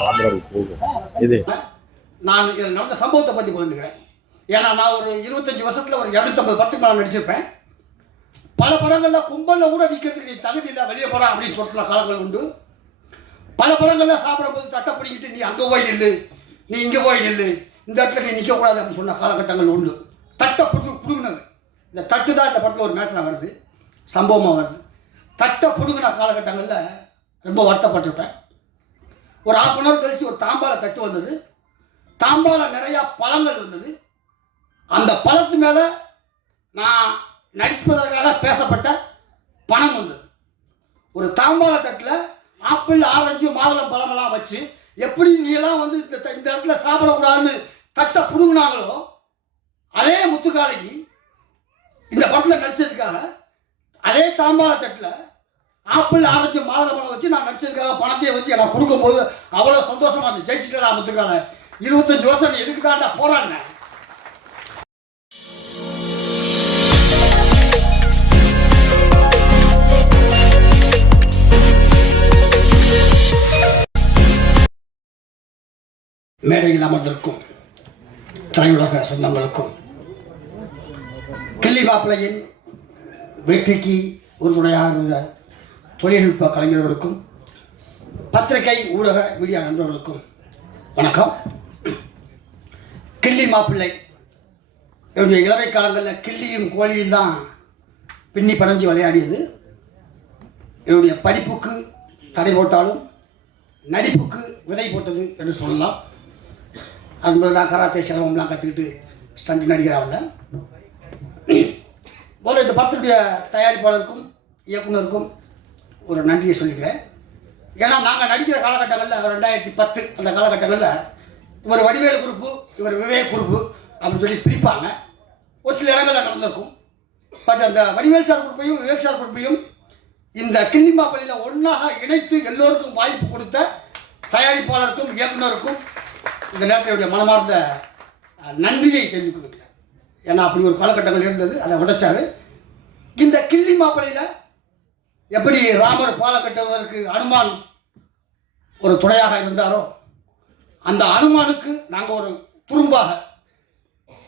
போகும் இது. நான் இதில் நடந்த சம்பவத்தை பற்றி பகிர்ந்துக்கிறேன் ஏன்னா நான் ஒரு இருபத்தஞ்சி வருஷத்தில் ஒரு இரநூத்தம்பது படத்துக்கு மேலே நடிச்சிருப்பேன். பல படங்களில் கும்பலில் கூட நிற்கிறதுக்கு நீ தகுதி இல்லை வெளியே போகிறேன் அப்படின்னு சொல்கிற காலங்கள் உண்டு. பல படங்களில் சாப்பிடும்போது தட்டை பிடிக்கிட்டு நீ அங்கே போய் நில்லு நீ இங்கே போய் நில்லு இந்த இடத்துல நீ நிற்கக்கூடாது அப்படின்னு சொன்ன காலகட்டங்கள் உண்டு. தட்டை பிடிச்சி பிடுங்கினது. இந்த தட்டு தான் இந்த படத்தில் ஒரு மேட்டராக வருது. சம்பவமாக வருது. தட்டை பிடுங்கின காலகட்டங்களில் ரொம்ப வருத்தப்பட்டிருப்பேன். ஒரு ஹாஃப் அன் ஹவர் கழிச்சு ஒரு தாம்பால தட்டு வந்தது. தாம்பால நிறையா பழங்கள் வந்தது அந்த பழத்து மேலே நான் நடிப்பதற்காக பேசப்பட்ட பணம் வந்தது. ஒரு தாம்பால தட்டில் ஆப்பிள் ஆரஞ்சு மாதுளம் பழமெல்லாம் வச்சு எப்படி நீலாம் வந்து இந்த இந்த இடத்துல சாப்பிடக்கூடாதுன்னு தட்டை பிடுங்கினாங்களோ அதே முத்துக்காலைக்கு இந்த படத்தில் நடித்ததுக்காக அதே தாம்பால தட்டில் ஆப்பிள் ஆரஞ்சு மாதுளம்பழம் வச்சு நான் நடிச்சதுக்காக பணத்தையே வச்சு எனக்கு கொடுக்கும்போது அவ்வளோ சந்தோஷமா இருந்துச்சு ஜெயிச்சுட்டா முத்துக்கால இருபத்தஞ்சு வருஷம் நீ எதுக்கு தான் போராடினேன் மேடையில் அமர்ந்திருக்கும் திரையுலக சொந்தங்களுக்கும் கிள்ளி மாப்பிள்ளையின் வெற்றிக்கு உறுதுணையாக இருந்த தொழில்நுட்ப கலைஞர்களுக்கும் பத்திரிகை ஊடக மீடியா நண்பர்களுக்கும் வணக்கம். கிள்ளி மாப்பிள்ளை. என்னுடைய இளவை காலங்களில் கிள்ளியும் கோழியும் தான் பின்னி படைஞ்சு விளையாடியது. என்னுடைய படிப்புக்கு தடை போட்டாலும் நடிப்புக்கு விதை போட்டது என்று சொல்லலாம். அது தான் கராத்தே சிரமம்லாம் கற்றுக்கிட்டு ஸ்டண்ட் நடிகராக வந்தேன். முதல்ல இந்த படத்தினுடைய தயாரிப்பாளருக்கும் இயக்குனருக்கும் ஒரு நன்றியை சொல்லிக்கிறேன். ஏன்னா நாங்கள் நடிக்கிற காலகட்டங்களில் ரெண்டாயிரத்தி பத்து அந்த காலகட்டங்களில் இவர் வடிவேலு குரூப்பு இவர் விவேக் குரூப்பு அப்படின்னு சொல்லி பிரிப்பாங்க. ஒரு சில இடங்களில் நடந்திருக்கும். பட் அந்த வடிவேல் சார் குரூப்பையும் விவேக் சார் குரூப்பையும் இந்த கிள்ளி பள்ளியில் ஒன்றாக இணைத்து எல்லோருக்கும் வாய்ப்பு கொடுத்த தயாரிப்பாளருக்கும் இயக்குனருக்கும் இந்த நேரத்தில் மனமார்ந்த நன்றியை தெரிவித்துக் ஏன்னா அப்படி ஒரு காலகட்டங்கள் இருந்தது அதை உடைச்சாரு. இந்த கிள்ளி மாப்பிள்ளையில் எப்படி ராமர் பாலை கட்டுவதற்கு அனுமான் ஒரு துணையாக இருந்தாரோ அந்த அனுமானுக்கு நாங்கள் ஒரு துரும்பாக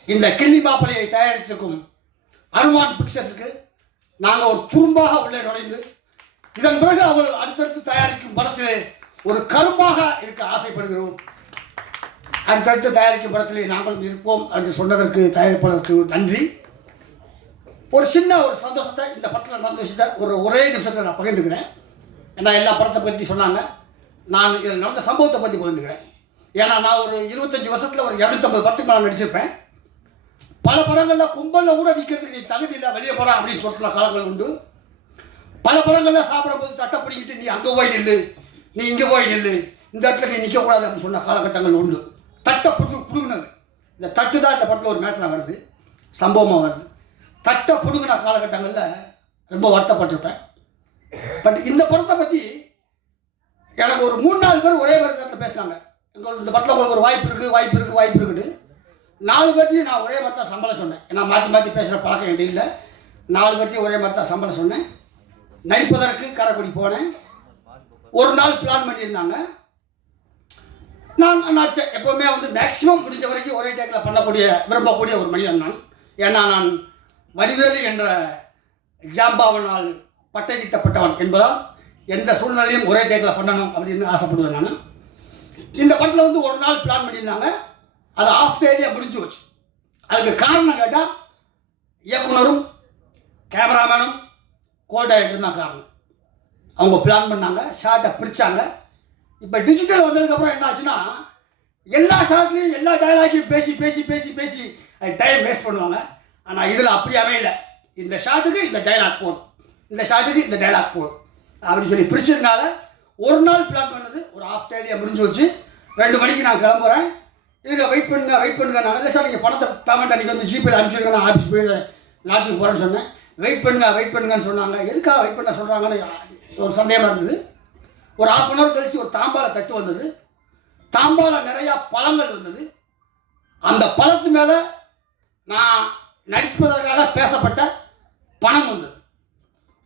இந்த கிள்ளி மாப்பிளையை தயாரித்திருக்கும் அனுமான் பிக்சர்ஸுக்கு நாங்கள் ஒரு துரும்பாக உள்ளே நுழைந்து இதன் பிறகு அவள் அடுத்தடுத்து தயாரிக்கும் படத்திலே ஒரு கரும்பாக இருக்க ஆசைப்படுகிறோம். அடுத்தடுத்து தயாரிக்கும் படத்திலே நாங்களும் இருப்போம் என்று சொன்னதற்கு தயாரிப்பதற்கு நன்றி. ஒரு சின்ன ஒரு சந்தோஷத்தை இந்த படத்தில் நடந்த விஷயத்தை ஒரு ஒரே நிமிஷத்தில் நான் பகிர்ந்துக்கிறேன். ஏன்னா எல்லா படத்தை பற்றி சொன்னாங்க. நான் இதில் நடந்த சம்பவத்தை பற்றி பகிர்ந்துக்கிறேன். ஏன்னா நான் ஒரு இருபத்தஞ்சி வருஷத்தில் ஒரு இரநூத்தம்பது படத்துக்கு மேலே நடிச்சிருப்பேன். பல படங்களில் கும்பலில் கூட நிற்கிறதுக்கு நீ தகுதி இல்லை வெளியே போடா அப்படின்னு சொல்கிற காலங்கள் உண்டு. பல படங்களில் சாப்பிடும்போது தட்டை பிடிக்கிட்டு நீ அங்கே போய் நில்லு நீ இங்கே போய் நில்லு இந்த இடத்துல நீ நிற்கக்கூடாது அப்படின்னு சொன்ன காலகட்டங்கள் உண்டு. தட்டை பிடிச்சி பிடுங்கினது. இந்த தட்டு தான் இந்த படத்தில் ஒரு மேட்டராக வருது. சம்பவமாக வருது. தட்டை பிடுங்கின காலகட்டங்களில் ரொம்ப வருத்தப்பட்டிருப்பேன். பட் இந்த படத்தை பற்றி எனக்கு ஒரு மூணு நாலு பேர் ஒரே ஒரு நேரத்தில் பேசினாங்க. எங்களுக்கு இந்த படத்தில் உங்களுக்கு ஒரு வாய்ப்பு இருக்குது வாய்ப்பு இருக்குது வாய்ப்பு இருக்குது நாலு பேர்த்தையும் நான் ஒரே மாதிரி தான் சம்பளம் சொன்னேன். ஏன்னா மாற்றி மாற்றி பேசுகிற பழக்கம் என்கிட்ட இல்லை. நாலு பேர்த்தையும் ஒரே மாதிரி தான் சம்பளம் சொன்னேன். நடிப்பதற்கு காரைக்குடி போனேன். ஒரு நாள் பிளான் பண்ணியிருந்தாங்க. நான் நடித்தேன் எப்போவுமே வந்து மேக்ஸிமம் முடிஞ்ச வரைக்கும் ஒரே டேக்கில் பண்ணக்கூடிய விரும்பக்கூடிய ஒரு மனிதன் நான். ஏன்னா நான் வடிவேலு என்ற எக்ஸாம்பாவனால் பட்டை திட்டப்பட்டவன் என்பதால் எந்த சூழ்நிலையும் ஒரே டேக்கில் பண்ணணும் அப்படின்னு ஆசைப்படுவேன் நான். இந்த படத்தில் வந்து ஒரு நாள் பிளான் பண்ணியிருந்தாங்க. அது ஆஃப் டேலியாக முடிஞ்சு வச்சு அதுக்கு காரணம் கேட்டால் இயக்குனரும் கேமராமேனும் கோ டைரக்டரும் தான் காரணம். அவங்க பிளான் பண்ணாங்க ஷார்ட்டை பிரித்தாங்க இப்போ டிஜிட்டல் வந்ததுக்கப்புறம் என்ன ஆச்சுன்னா எல்லா ஷார்ட்லேயும் எல்லா டயலாக்கையும் பேசி பேசி பேசி பேசி டைம் வேஸ்ட் பண்ணுவாங்க. ஆனால் இதில் அப்படி அமையல இந்த ஷாட்டுக்கு இந்த டைலாக் போதும் இந்த ஷாட்டுக்கு இந்த டைலாக் போதும் அப்படின்னு சொல்லி பிரிச்சதுனால ஒரு நாள் பிளான் பண்ணது ஒரு ஆஃப் டேலியாக முடிஞ்சு வச்சு ரெண்டு மணிக்கு நான் கிளம்புறேன். இருங்க வெயிட் பண்ணுங்க வெயிட் பண்ணுங்க. நான் இல்லை சார் நீங்கள் பணத்தை பேமெண்ட் அன்றைக்கி வந்து ஜிபேல அனுப்பிச்சிருங்க. நான் ஆஃபீஸ் போய் லாட்ஜுக்கு போகிறேன்னு சொன்னேன். வெயிட் பண்ணுங்க வெயிட் பண்ணுங்கன்னு சொன்னாங்க. எதுக்காக வெயிட் பண்ண சொல்கிறாங்கன்னு ஒரு சந்தேகமாக இருந்தது. ஒரு ஆஃப் அன் ஹவர் கழிச்சு ஒரு தாம்பாலை தட்டு வந்தது. தாம்பாலை நிறையா பழங்கள் வந்தது. அந்த பழத்து மேலே நான் நடிப்பதற்காக பேசப்பட்ட பணம் வந்தது.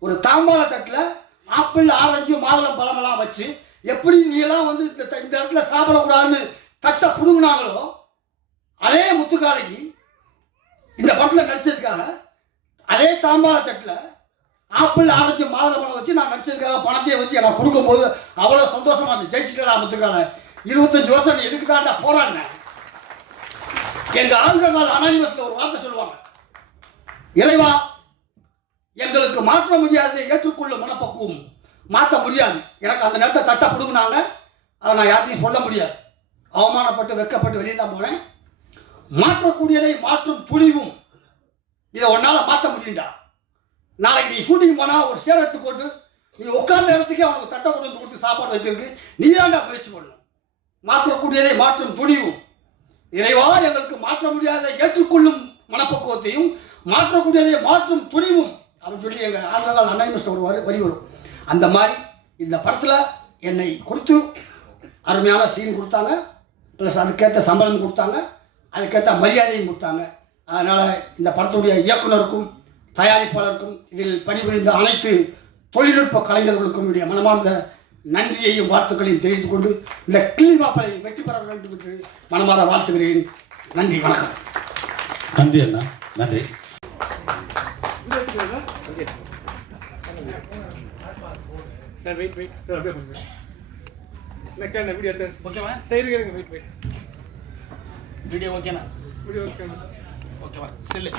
ஒரு தாம்பாளத்தட்டில் தட்டில் ஆப்பிள் ஆரஞ்சு மாதுளம் பழமெல்லாம் வச்சு எப்படி நீலாம் வந்து இந்த த- இந்த இடத்துல சாப்பிடக்கூடாதுன்னு தட்டை புடுங்கினாங்களோ அதே முத்துக்காலைக்கு இந்த படத்தில் நடித்ததுக்காக அதே தாம்பாள தட்டில் ஆப்பிள் ஆரஞ்சு மாதுளம்பழம் வச்சு நான் நடிச்சதுக்காக பணத்தையே வச்சு எனக்கு கொடுக்கும்போது அவ்வளோ சந்தோஷமாக இருந்துச்சு. ஜெயிச்சுட்டா முத்துக்கால. இருபத்தஞ்சு வருஷம் நீ எதுக்கு தான்டா போறாங்க எங்க ஆல்கஹால் அனானிமஸில் ஒரு வார்த்தை சொல்லுவாங்க. இறைவா எங்களுக்கு மாற்ற முடியாததை ஏற்றுக்கொள்ளும் மனப்பக்குவம். மாற்ற முடியாது. எனக்கு அந்த நேரத்தை தட்டை கொடுக்குனாங்க அதை நான் யார்த்தையும் சொல்ல முடியாது. அவமானப்பட்டு வெட்கப்பட்டு வெளியே தான் போனேன். மாற்றக்கூடியதை மாற்றும் துணிவும் இதை உன்னால் மாற்ற முடியும்டா. நாளைக்கு நீ ஷூட்டிங் போனால் ஒரு சேரத்து போட்டு நீ உட்கார்ந்த இடத்துக்கே அவனுக்கு தட்டை கொண்டு வந்து கொடுத்து சாப்பாடு வைக்கிறதுக்கு நீ தான்டா முயற்சி பண்ணணும்? மாற்றக்கூடியதை மாற்றும் துணிவும் இறைவா எங்களுக்கு மாற்ற முடியாத ஏற்றுக்கொள்ளும் மனப்பக்குவத்தையும் மாற்றக்கூடியதை மாற்றும் துணிவும் அப்படின்னு சொல்லி எங்கள் ஆண்கள் அன்னைமிஸ்டர் ஒரு வரி வரும். அந்த மாதிரி இந்த படத்தில் என்னை கொடுத்து அருமையான சீன் கொடுத்தாங்க. ப்ளஸ் அதுக்கேற்ற சம்பளம் கொடுத்தாங்க. அதுக்கேற்ற மரியாதையும் கொடுத்தாங்க. அதனால் இந்த படத்துடைய இயக்குனருக்கும் தயாரிப்பாளருக்கும் இதில் பணிபுரிந்த அனைத்து தொழில்நுட்ப கலைஞர்களுக்கும் உடைய மனமார்ந்த நன்றியையும் வாழ்த்துக்களையும் தெரிவித்துக் கொண்டு இந்த கிளி மாப்பிளை வெற்றி பெற வேண்டும் என்று மனமாற வாழ்த்துகிறேன். நன்றி வணக்கம். நன்றி அண்ணா. நன்றி. சார் வெயிட் வெயிட் சார் அப்படியே பண்ணுங்க அந்த வீடியோ சார் ஓகேவா சரி இருங்க வெயிட் வெயிட் வீடியோ ஓகேண்ணா வீடியோ ஓகே ஓகேவா ஸ்டில்லு